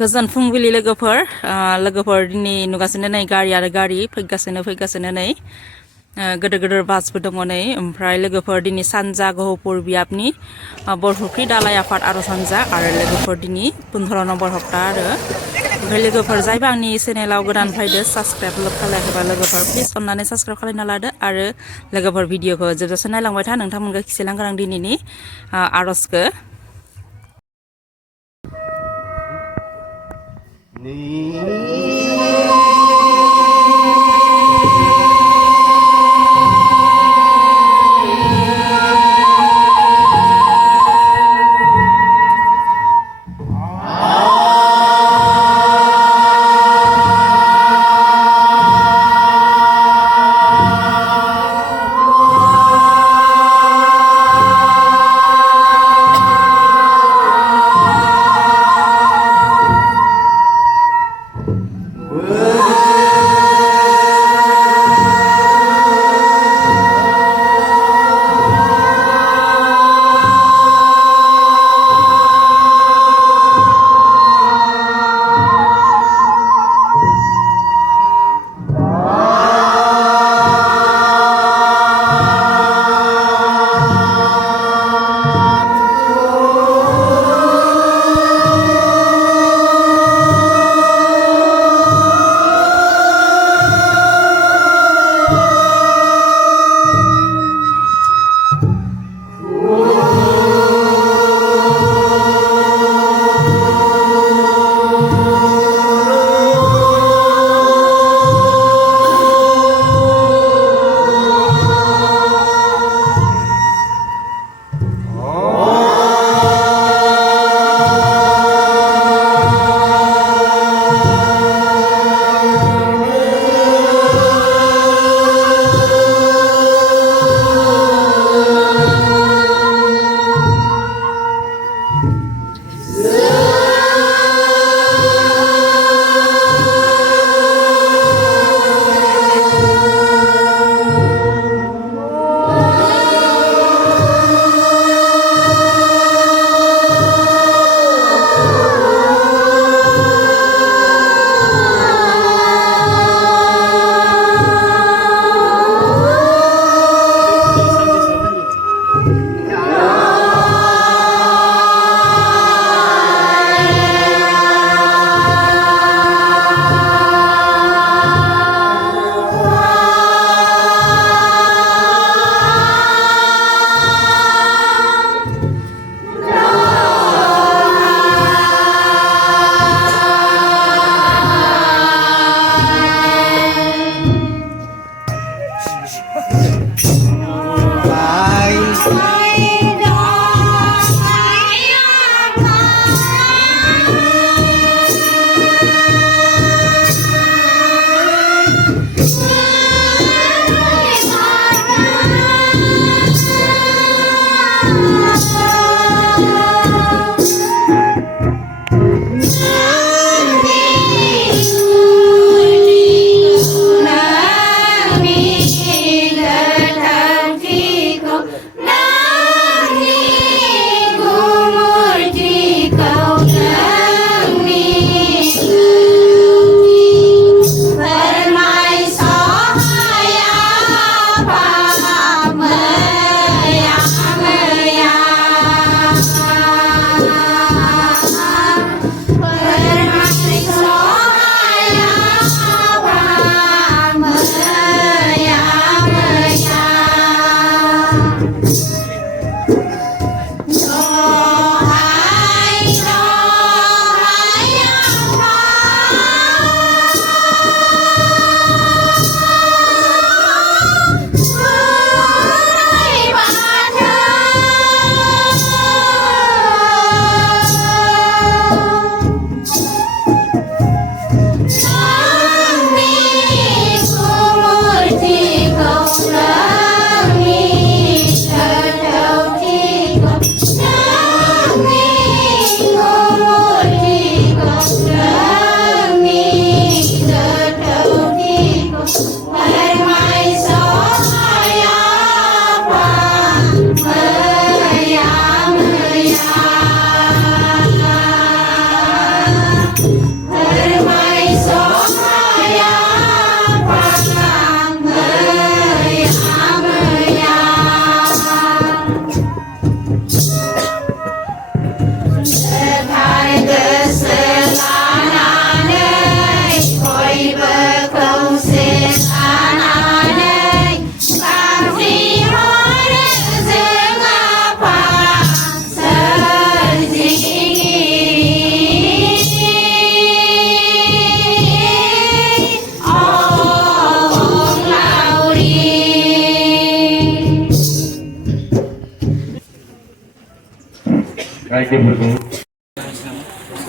गोजोन फुंबिलि लोगोफोर दिनै नुगासिनो नै गारि आरो गारि फैगासिनो नै गोदोर गोदोर बासबो दङ नै ओमफ्राय लोगोफोर दिनै सानजा गहपुर बियाबनि बरफुख्रि दालाय आफाद आरज हानजा आरो लोगोफोर दिनै 15 नम्बर हप्ता आरो ओमफ्राय लोगोफोर जायबा आंनि चेनेलाव गोदान फैदो साबस्क्राइब खालायाखैबा लोगोफोर प्लिज अननानै साबस्क्राइब खालामना लादो आरो लोगोफोर भिडिअखौ जोबजासे नायलांबाय था नोंथांमोनखौ खिसेलांगोन आं दिनैनि आरजखौ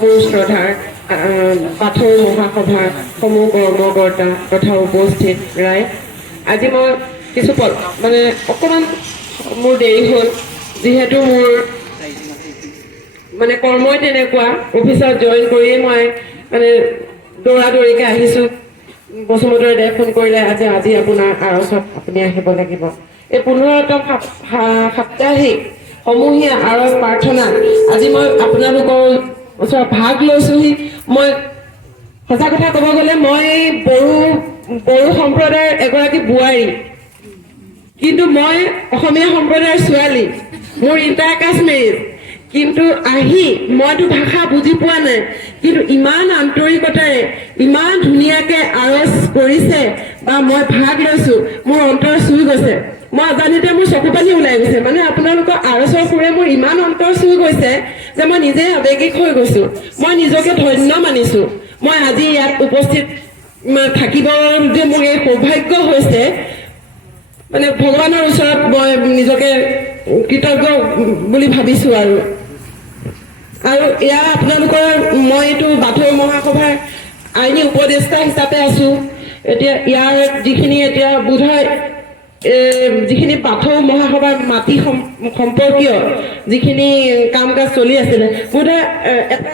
মোৰ শ্ৰদ্ধাৰ পাথৰ মহাসভাৰ সমূহ কৰ্মকৰ্তা তথা উপস্থিত ৰায়, আজি মই কিছু মানে অকণমান মোৰ দেৰি হ'ল, যিহেতু মোৰ মানে কৰ্মই তেনেকুৱা। অফিচত জইন কৰিয়ে মই মানে দৌৰা দৌৰিকৈ আহিছোঁ। বসুমতৰ দাই ফোন কৰিলে আজি আপোনাৰ আৰচত আপুনি আহিব লাগিব। এই 15তম সাপ্তাহিক সমূহীয়া আৰচ প্ৰাৰ্থনা আজি মই আপোনালোকৰ ওচৰত ভাগ লৈছোহি। মই সঁচা কথা ক'ব গ'লে মই বড়ো সম্প্ৰদায়ৰ এগৰাকী বোৱাৰী, কিন্তু মই অসমীয়া সম্প্ৰদায়ৰ ছোৱালী। মোৰ ইণ্টাৰ কাষ্ট মেৰেজ, কিন্তু আহি মইতো ভাষা বুজি পোৱা নাই, কিন্তু ইমান আন্তৰিকতাৰে ইমান ধুনীয়াকে আৰজ কৰিছে বা মই ভাগ লৈছো, মোৰ অন্তৰ চুই গৈছে। মই অজানিতে মোৰ চকু পানী ওলাই গৈছে। মানে আপোনালোকৰ আৰজৰ সুৰে মোৰ ইমান অন্তৰ চুই গৈছে যে মই নিজে আৱেগিক হৈ গৈছো। মই নিজকে ধন্য মানিছো। মই আজি ইয়াত উপস্থিত থাকিব যে মোৰ এই সৌভাগ্য হৈছে, মানে ভগৱানৰ ওচৰত মই নিজকে কৃতজ্ঞ বুলি ভাবিছো। আৰু এয়া আপোনালোকৰ মইতো বাথৌ মহাসভাৰ আইনী উপদেষ্টা হিচাপে আছো। এতিয়া ইয়াৰ যিখিনি এতিয়া বোধহয় যিখিনি বাথৌ মহাসভাৰ মাটি সম্পৰ্কীয় যিখিনি কাম কাজ চলি আছিলে, বোধহয় এটা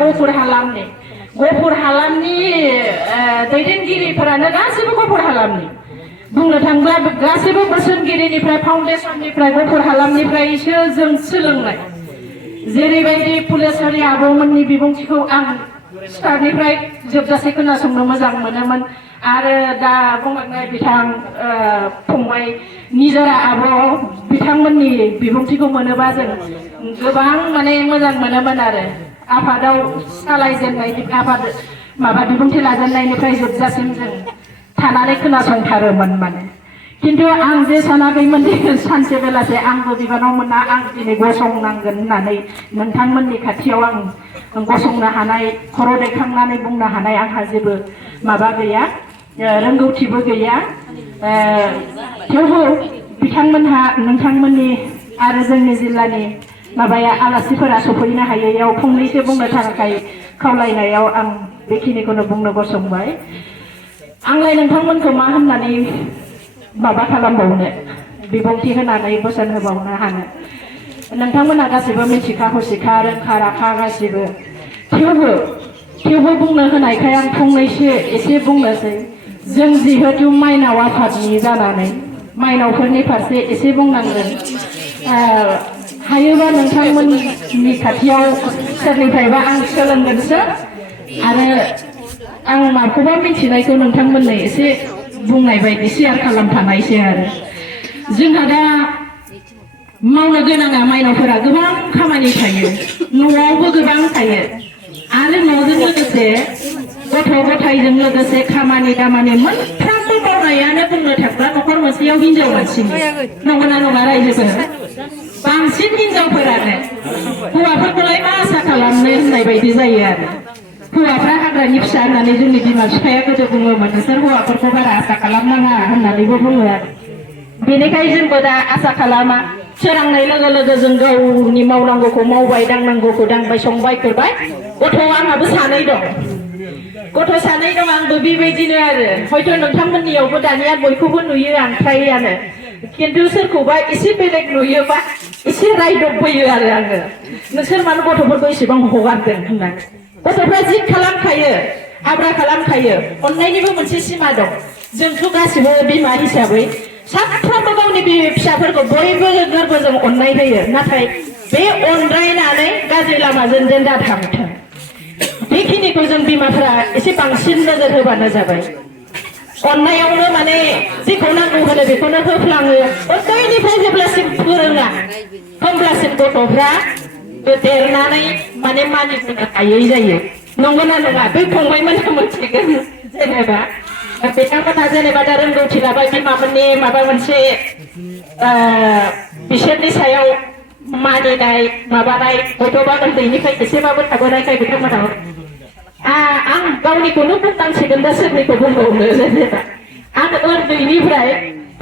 गहपुर हालामनि दैदेनगिरिफोरानो गासैबो गहपुर हालामनि बुंनो थाङोब्ला गासैबो बोसोनगिरिनिफ्राय फाउन्डेसननिफ्राय गहपुर हालामनिफ्रायसो जों सोलोंनाय जेरैबायदि फुलेस्वरी आब'मोननि बिबुंथिखौ आं स्टार्टनिफ्राय जोबजासे खोनासंनो मोजां मोनोमोन आरो दा बुंलांनाय बिथां फंबाय निजोरा आब' बिथांमोननि बिबुंथिखौ मोनोबा जों गोबां माने मोजां मोनोमोन आरो आफादाव सालायजेननायनिफ्राय आफाद माबा बिबुंथि लाजेननायनिफ्राय जोबजासिम जों थानानै खोनासंथारोमोन माने खिन्थु आं जे सानाखैमोन सानसे बेलासे आंबो बिबानाव मोना आं दिनै गसंनांगोन होननानै नोंथांमोननि खाथियाव आं गसंनो हानाय खर' दैखांनानै बुंनो हानाय आंहा जेबो माबा गैया रोंगौथिबो गैया थेवबो बिथांमोनहा नोंथांमोननि आरो जोंनि जिल्लानि माबाया आलासिफोरा सफैनो हायैयाव फंनैसो बुंनो थाखाय खावलायनायाव आं बेखिनिखौनो बुंनो गसंबाय आंलाय नोंथांमोनखौ मा होननानै माबा खालामबावनो बिबुंथि होनानै बोसोन होबावनो हानो नोंथांमोनहा गासैबो मिथिखा हसिखा रोंखा राखा गासैबो थेवबो बुंनो होनायखाय आं फंनैसो एसे बुंनोसै जों जिहेतु माइनाव आफादनि जानानै माइनावफोरनि फारसे एसे बुंनांगोन हायोबा नोंथांमोननि खाथियाव सोरनिफ्रायबा आं सोलोंगोनसो आरो आं माखौबा मिथिनायखौ नोंथांमोननो एसे बुंनाय बायदि शेयार खालामफानायसै आरो जोंहा दा मावनो गोनाङा माइनावफोरा गोबां खामानि थायो न'आवबो गोबां थायो आरो न'जों लोगोसे गथ' गथायजों लोगोसे खामानि दामानि मोनफ्रोमबो मावनायानो बुंनो थाङोब्ला न'खर मोनसेयाव हिनजाव मानसिनि नंगौना नङा रायजोफोर बांसिन हिनजावफोरानो हौवाफोरखौलाय मा आसा खालामनो होननाय बायदि जायो आरो हौवाफ्रा हाग्रानि फिसा होननानै जोंनि बिमा बिफाया गोदो बुङोमोन नोंसोर हौवाफोरखौ बारा आसा खालामनाङा होननानैबो बुङो आरो बेनिखायनो जोंबो दा आसा खालामा सोरांनाय लोगो लोगो जों गावनि मावनांगौखौ मावबाय दांनांगौखौ दांबाय संबाय खुरबाय गथ' आंहाबो सानै दं आंबो बेबायदिनो आरो हयथ' नोंथांमोननियावबो दानिया बयखौबो नुयो आं फ्रायानो खिन्थु सोरखौबा एसे बेलेग नुयोबा एसे रायदबबोयो आरो आङो नोंसोर मानो गथ'फोरखौ एसेबां हगारदों होननानै गथ'फ्रा जिद खालामखायो आब्रा खालामखायो अननायनिबो मोनसे सिमा दं जोंथ' गासिबो बिमा हिसाबै साफ्रोमबो गावनि फिसाफोरखौ बयबो गोरबोजों अननाय होयो नाथाय बे अनरायनानै गाज्रि लामाजों जेन दाथांथों बेखिनिखौ जों बिमाफ्रा एसे बांसिन नोजोर होबानो जाबाय अननायावनो माने जेखौ नांगौ होनो बेखौनो होफ्लाङो उन्दैनिफ्राय जेब्लासिम फोरोङा होमब्लासिम गथ'फ्रा देरनानै माने मानिनो हायै जायो नंगौना नङा बै फंबायमोनहा मोनथिगोन जेनेबा बिथांमोनहा जेनेबा दा रोंगौथि लाबाय बिमामोननि माबा मोनसे बिसोरनि सायाव मानिनाय माबानाय हयथ'बा उन्दैनिफ्राय एसेबाबो थाबोनायखाय बिथांमोनहा आं गावनिखौनो बुंनांसिगोन दा सोरनिखौ बुंबावनो जेनेबा आं उन्दैनिफ्राय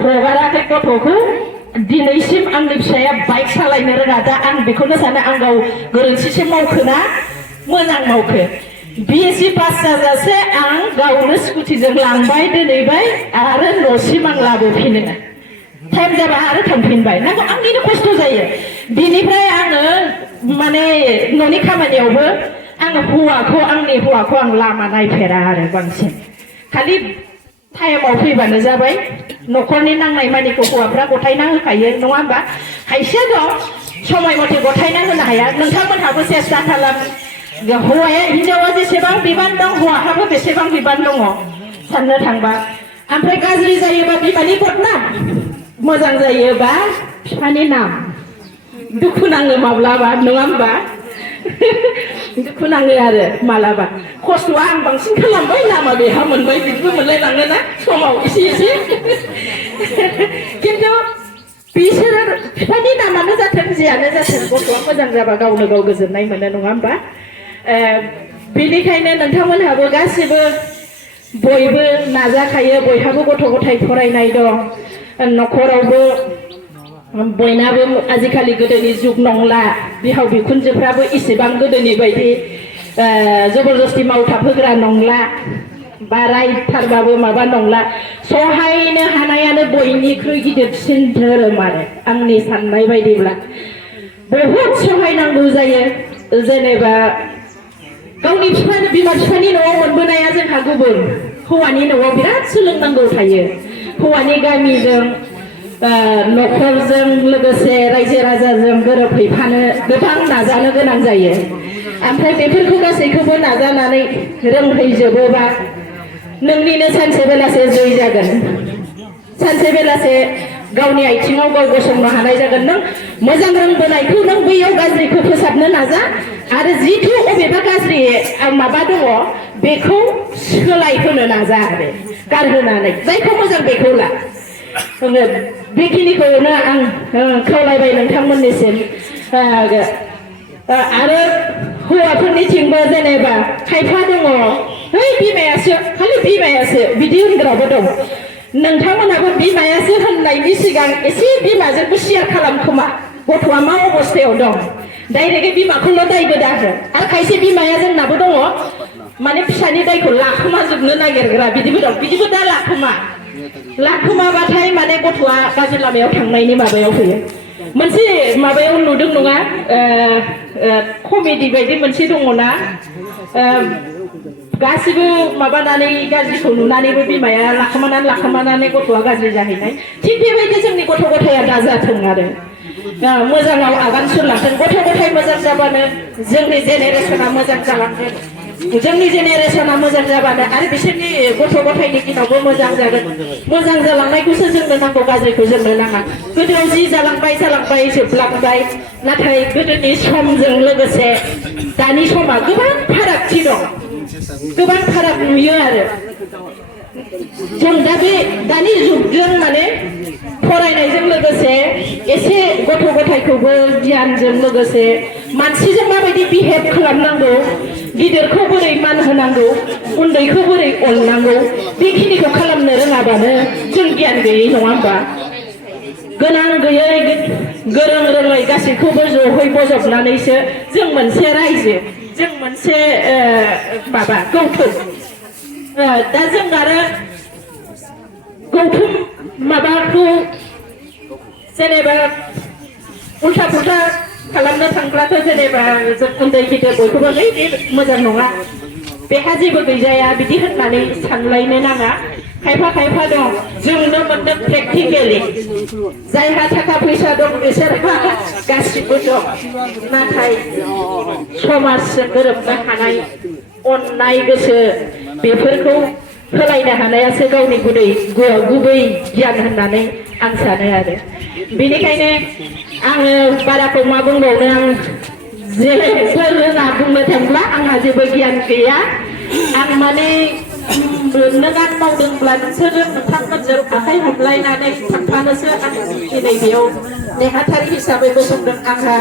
हगाराखै गथ'खौ दिनैसिम आंनि फिसाया बाइक सालायनो रोङा दा आं बेखौनो सानो आं गाव गोरोन्थिसो मावखोना मोजां मावखो बिएससि पास जाजासे आं गावनो स्कुटिजों लांबाय दोनहैबाय आरो न'सिम आं लाबोफिनो टाइम जाबा आरो थांफिनबाय नांगौ आंनिनो खस्थ' जायो बिनिफ्राय आङो माने न'नि खामानियावबो आंनि हौवाखौ आं लामा नायफेरा आरो बांसिन खालि टाइमाव फैबानो जाबाय न'खरनि नांनाय मानिखौ हौवाफ्रा गथायना होखायो नङा होमबा खायसे दं समय मथे गथायना होनो हाया नोंथांमोनहाबो सेस्था खालाम हौवाया हिनजावा जेसेबां बिबान दं हौवाहाबो बेसेबां बिबान दङ साननो थांबा ओमफ्राय गाज्रि जायोबा बिमानि बदनाम मोजां जायोबा बिफानि नाम दुखु नाङो माब्लाबा नङा होमबा दुखु नाङो आरो मालाबा खस्थ'आ आं बांसिन खालामबाय नामा बेहा मोनबाय बिदिबो मोनलायलाङो ना समाव एसे खिन्थु बिसोरो बिफानि नामानो जाथों जियानो जाथों गथ'आ मोजां जाबा गावनो गाव गोजोननाय मोनो नङा होमबा बेनिखायनो नोंथांमोनहाबो गासिबो बयबो नाजाखायो बयहाबो गथ' गथाय फरायनाय दं न'खरावबो बयनाबो आजिखालि गोदोनि जुग नंला बिहाव बिखुनजोफ्राबो इसेबां गोदोनि बायदि जबरदस्ति मावथाब होग्रा नंला बा रायथारबाबो माबा नंला सहायनो हानायानो बयनिख्रुइ गिदिरसिन धोरोम आरो आंनि साननाय बायदिब्ला बहुद सहायनांगौ जायो जेनेबा गावनि बिमा बिफानि न'आव मोनबोनाया जोंहा गुबुन हौवानि न'आव बिराद सोलोंनांगौ थायो हौवानि गामिजों न'खरजों लोगोसे रायजो राजाजों गोरोबहैफानो गोबां नाजानो गोनां जायो ओमफ्राय बेफोरखौ गासैखौबो नाजानानै रोंहैजोबोबा नोंनिनो सानसे बेलासे जै जागोन सानसे बेलासे गावनि आथिङाव गाव गसंनो हानाय जागोन नों मोजां रोंबोनायखौ नों बैयाव गाज्रिखौ फोसाबनो नाजा आरो जिथु अबेबा गाज्रि माबा दङ बेखौ सोलायहोनो नाजा आरो गारहोनानै जायखौ मोजां बेखौ ला बेखिनिखौनो आं खावलायबाय नोंथांमोननिसिम आरो हौवाफोरनिथिंबो जेनेबा खायफा दङ है बिमायासो खालि बिमायासो बिदि होनग्राबो दं नोंथांमोनाबो बिमायासो होननायनि सिगां एसे बिमाजोंबो शेयार खालाम खोमा गथ'आ मा अबस्थायाव दं डाइरेक्टयै बिमाखौल' दायबो दाहो आरो खायसे बिमाया जोंनाबो दङ माने फिसानि दायखौ लाखोमाजोबनो नागिरग्रा बिदिबो दं बिदिबो दा लाखोमाबाथाय माने गथ'आ गाज्रि लामायाव थांनायनि माबायाव फैयो मोनसे माबायाव नुदों नङा कमेडि बायदि मोनसे दङना गासिबो माबानानै गाज्रिखौ नुनानैबो बिमाया लाखोमानानै गथ'आ गाज्रि जाहैनाय थिग बेबायदि जोंनि गथ' गथाया दाजाथों आरो मोजाङाव आगान सुरलांथों गथ' गथाय मोजां जाबानो जोंनि जेनेरेसना मोजां जालांगोन जोंनि जेनेरेसना मोजां जाबानो आरो बिसोरनि गथ' गथायनि दिनावबो मोजां जागोन मोजां जालांनायखौसो जोंनो नांगौ गाज्रिखौ जोंनो नाङा गोदोआव जि जालांबाय जोबलांबाय नाथाय गोदोनि समजों लोगोसे दानि समा गोबां फारागथि दं गोबां फाराग नुयो आरो जों दा बे दानि जुगजों माने फरायनायजों लोगोसे एसे गथ' गथायखौबो गियानजों लोगोसे मानसिजों माबायदि बिहेभ खालामनांगौ गिदिरखौ बोरै मान होनांगौ उन्दैखौ बोरै अननांगौ बेखिनिखौ खालामनो रोङाबानो जों गियान गैयै नङा होमबा गोनां गैयै गोरों रोङै गासैखौबो ज'है बजबनानैसो जों मोनसे रायजो जों मोनसे माबा गौथुम दा जों आरो गौथुम माबाखौ जेनेबा उल्था पुल्था खालामनो थांब्लाथ' जेनेबा जों उन्दै गिदिर बयखौबो मोजां नङा बेहा जेबो गैजाया बिदि होननानै सानलायनो नाङा खायफा दं जोंनो मोनदों प्रेक्टिकेलि जायहा थाखा फैसा दं बिसोरहा गासिबो दं नाथाय समाजजों गोरोबनो हानाय अननाय गोसो बेफोरखौ होलायनो हानायासो गावनि गुबै गियान होननानै आं सानो आरो बेनिखायनो आङो बाराखौ मा बुंबावनो आं जेबो रोङा बुंनो थांब्ला आंहा जेबो गियान गैया आं माने नों आं मावदोंब्ला नोंसोरो नोंथांमोनजों आखाइ हमलायनानै थांफानोसो आं दिनै बेयाव नेहाथारि हिसाबै गसंदों आंहा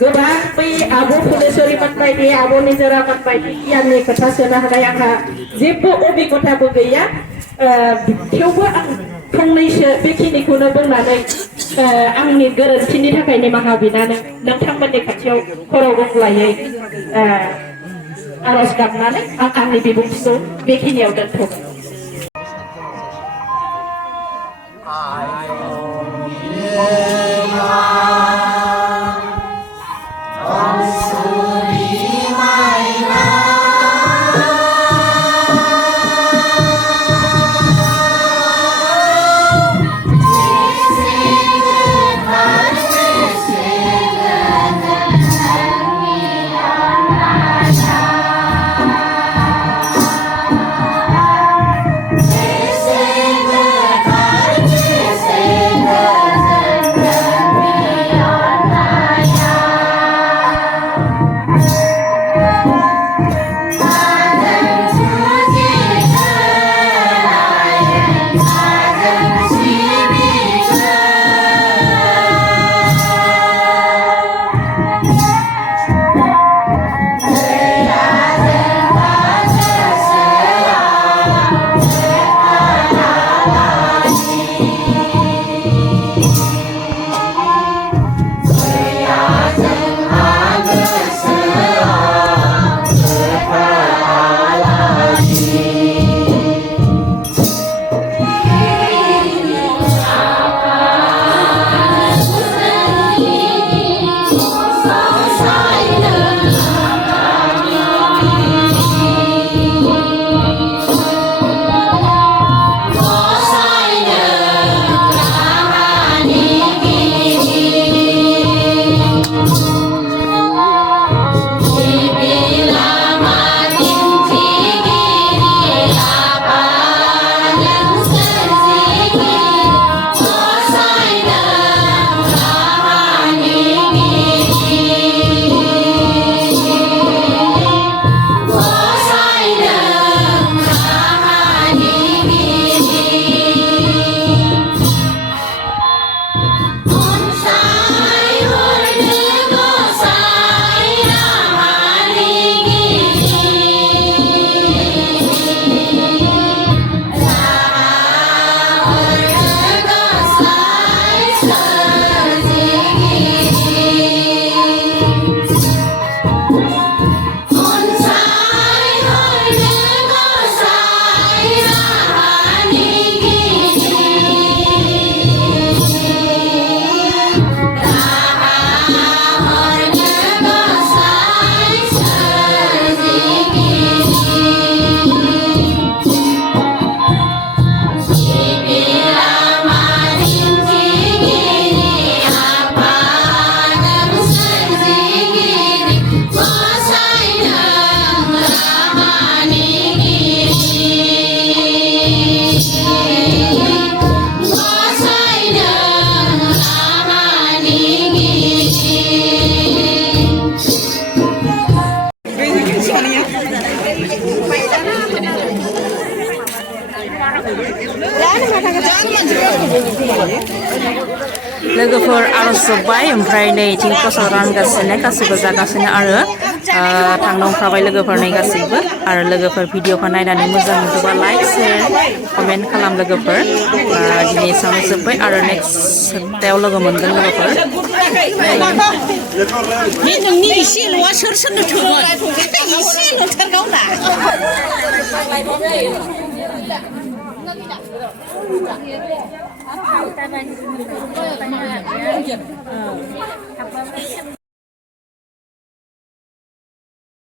गोबां बै आब' फुलेस्वरिमोन बायदि आब' निजोरामोन बायदि गियाननि खोथा सोनो हानाय आंहा जेबो अबिगथाबो गैया थेवबो आं फंनैसो बेखिनिखौनो बुंनानै आंनि गोरोन्थिनि थाखाय निमाहा बिनानै नोंथांमोननि खाथियाव खर' गंग्लायै आरज गाबनानै आं आंनि बिबुंथिखौ बेखिनियाव दोनथ'बाय लोगोफोर आरज जोब्बाय ओमफ्राय नै इथिं प्रसाद रानगासिनो गासिबो जागासिनो आरो थांनो ओंखारबाय लोगोफोर नै गासिबो आरो लोगोफोर भिडिअखौ नायनानै मोजां मोनोबा लाइक शेयार कमेन्ट खालाम लोगोफोर दिनै एसेयावनो जोब्बाय आरो नेक्स्ट सप्तायाव लोगो मोनगोन लोगोफोर बे नोंनि एसेल'आ सोर सोरनो थोगोन एसेल' थोरगावना Apa